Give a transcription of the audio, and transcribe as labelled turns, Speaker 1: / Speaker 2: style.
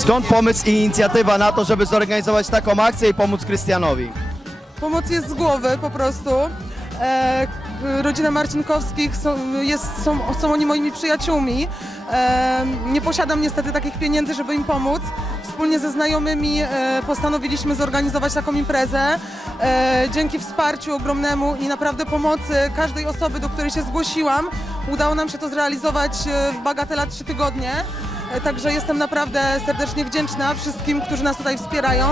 Speaker 1: Skąd pomysł i inicjatywa na to, żeby zorganizować taką akcję i pomóc Krystianowi?
Speaker 2: Pomoc jest z głowy po prostu. E, rodzina Marcinkowskich są, jest, są, są oni moimi przyjaciółmi. E, nie posiadam niestety takich pieniędzy, żeby im pomóc. Wspólnie ze znajomymi e, postanowiliśmy zorganizować taką imprezę. E, dzięki wsparciu ogromnemu i naprawdę pomocy każdej osoby, do której się zgłosiłam, udało nam się to zrealizować e, w bagatela 3 tygodnie. Także jestem naprawdę serdecznie wdzięczna wszystkim, którzy nas tutaj wspierają.